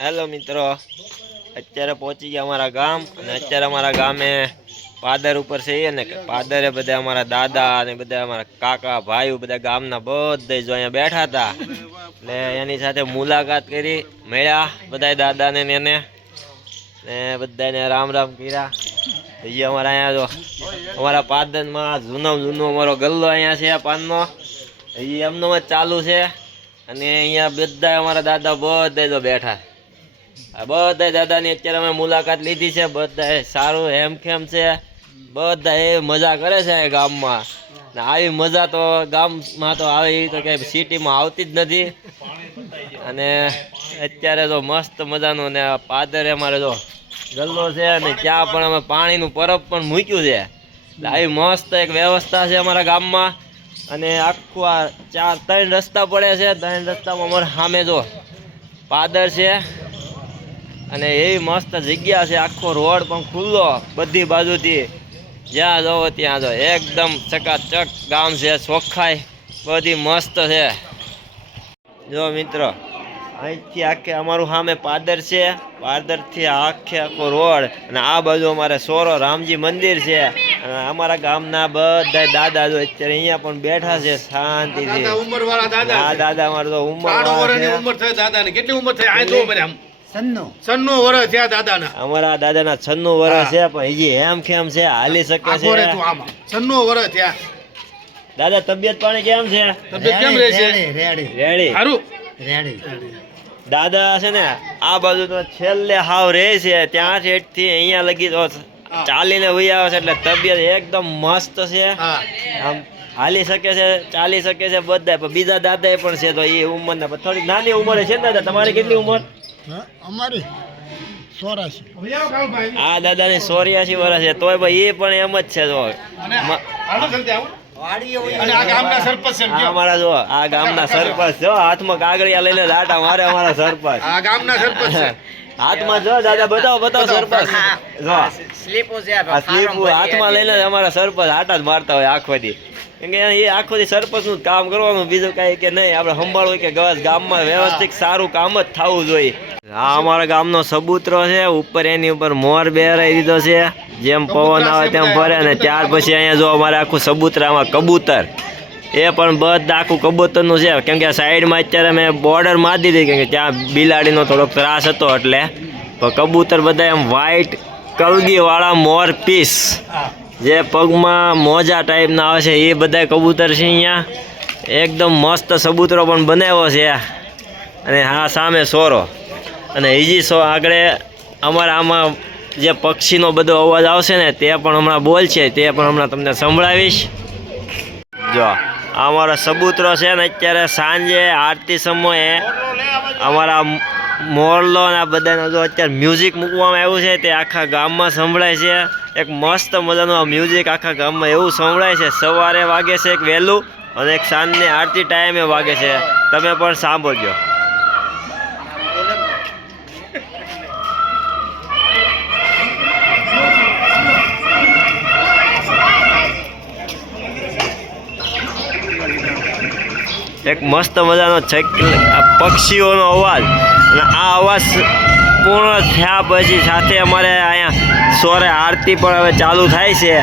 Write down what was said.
Hello મિત્રો, અત્યારે પહોંચી ગયા અમારા ગામ અને અત્યારે અમારા ગામે પાદર ઉપર છે ને પાદરે બધા અમારા દાદા અને બધા અમારા કાકા ભાઈઓ બધા ગામના બધા જો અહીંયા બેઠા હતા એટલે એની સાથે મુલાકાત કરી, મળ્યા બધા દાદાને ને એને ને બધાને રામ રામ કર્યા। એ અમારા અહીંયા જો અમારા પાદરમાં જૂનો અમારો ગલ્લો અહીંયા છે પાનનો, એ એમનો જ ચાલુ છે અને અહીંયા બધા અમારા દાદા બધા જો બેઠા। આ બધા દાદાની અત્યારે અમે મુલાકાત લીધી છે, બધા સારું હેમખેમ છે, બધા એ મજા કરે છે ગામમાં ને આવી મજા તો ગામમાં તો આવે એવી તો ક્યાંય સિટીમાં આવતી જ નથી। અને અત્યારે તો મસ્ત મજાનું ને પાદરે અમારે જો ગલ્લો છે અને ત્યાં પણ અમે પાણીનું પરબ પણ મૂક્યું છે, આવી મસ્ત એક વ્યવસ્થા છે અમારા ગામમાં। અને આખું આ 3 રસ્તા પડે છે, 3 રસ્તામાં અમારે સામે જો પાદર છે અને એવી મસ્ત જગ્યા છે, આખો રોડ પણ ખુલ્લો બધી બાજુથી, જ્યાં જાઓ ત્યાં જો એકદમ ચકાચક ગામ છે, ચોખ્ખાઈ બધી મસ્ત છે। જો મિત્રો અહીંથી આખે અમારું સામે પાદર છે, પાદરથી આખો રોડ અને આ બાજુ અમારે સોરો રામજી મંદિર છે અને અમારા ગામના બધા દાદા જો અત્યારે અહીંયા પણ બેઠા છે શાંતિથી। આ દાદા અમારે તો કેટલી ઉંમર થઈ આ જો આમ 96 વર્ષ થયા દાદાના, અમારા દાદાના 96 વર્ષ છે પણ હજી હેમખેમ છે, હાલી શકે છે। 96 વર્ષ થયા દાદા, તબિયત પાણી કેમ છે? તબિયત કેમ રહે છે? રેડી સારું રેડી। દાદા છે ને આ બાજુ તો છેલ્લે હાવ રહે છે, ત્યાં થી અહીંયા લગી તો ચાલીને વહી આવે છે, એટલે તબિયત એકદમ મસ્ત છે, આમ હાલી શકે છે, ચાલી શકે છે બધા। પણ બીજા દાદા પણ છે તો એ ઉંમરના થોડીક નાની ઉંમરે છે ને દાદા, તમારી કેટલી ઉંમર? અમારી 84। આ દાદાની 84 વર્ષ છે, તોય ભાઈ એ પણ એમ જ છે। જો અમારા જો આ ગામના સરપંચ જો હાથમાં કાગળિયા લઈને દાટા મારે, અમારા સરપંચ આ ગામના સરપંચ હાથમાં જો દાદા બતાવો સરપંચ જો સ્લીપો હાથમાં લઈને અમારા સરપંચ આટા જ મારતા હોય આખો દી, કેમ કે એ આખો દી સરપંચ નું કામ કરવાનું, બીજું કઈ કે નહીં, આપણે સંભાળવું કે ગામમાં વ્યવસ્થિત સારું કામ જ થવું જોઈએ। આ અમારા ગામનો સબૂતરો છે, ઉપર એની ઉપર મોર બેરાઈ દીધો છે, જેમ પવન આવે તેમ ફરે। અને ત્યાર પછી અહીંયા જો અમારે આખું સબૂતરામાં કબૂતર, એ પણ બધા આખું કબૂતરનું છે, કેમ કે સાઈડમાં અત્યારે મેં બોર્ડર મારી દીધી, કેમ કે ત્યાં બિલાડીનો થોડોક ત્રાસ હતો એટલે। પણ કબૂતર બધા એમ વ્હાઈટ કલગીવાળા મોર પીસ, જે પગમાં મોજા ટાઈપના આવે છે, એ બધા કબૂતર છે અહીંયા, એકદમ મસ્ત સબૂતરો પણ બનાવ્યો છે। અને હા સામે સોરો અને હજી આગળ અમારા આમાં જે પક્ષીનો બધો અવાજ આવશે ને તે પણ હમણાં બોલ છે, તે પણ હમણાં તમને સંભળાવીશ। જો અમારો સબૂતરો છે ને અત્યારે સાંજે આરતી સમયે અમારા મોરલો ને આ બધાનો જો અત્યારે મ્યુઝિક મૂકવામાં આવ્યું છે, તે આખા ગામમાં સંભળાય છે। એક મસ્ત મજાનું આ મ્યુઝિક આખા ગામમાં એવું સંભળાય છે, સવારે વાગે છે એક વહેલું અને એક સાંજની આરતી ટાઈમે વાગે છે, તમે પણ સાંભળજો। એક મસ્ત મજાનો પક્ષીઓનો અવાજ, અને આ અવાજ પૂર્ણ થયા પછી સાથે અમારે અહીંયા સોરે આરતી પણ હવે ચાલુ થાય છે।